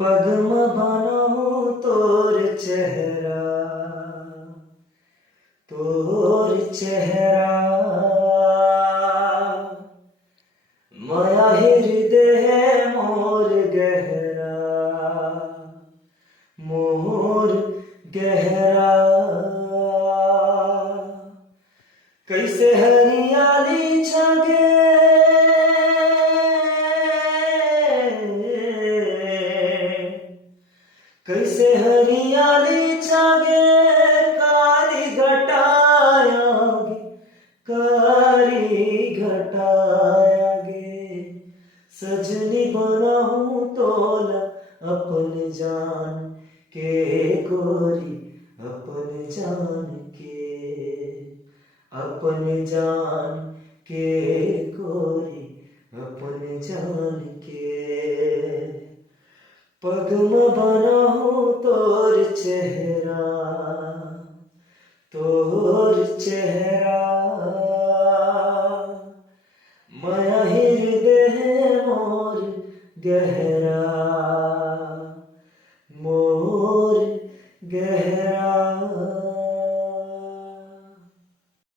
पगम बनाऊं तोर चेहरा माया हृदय मोर गहरा कैसे हरियाली छागे कैसे हरियाली छागे कारी घटायागे सजनी बनाऊं तोला अपन जान के गोरी अपन जान के गोरी अपन जान के पगम बनाऊं तोर चेहरा माया हृदय मोर गहरा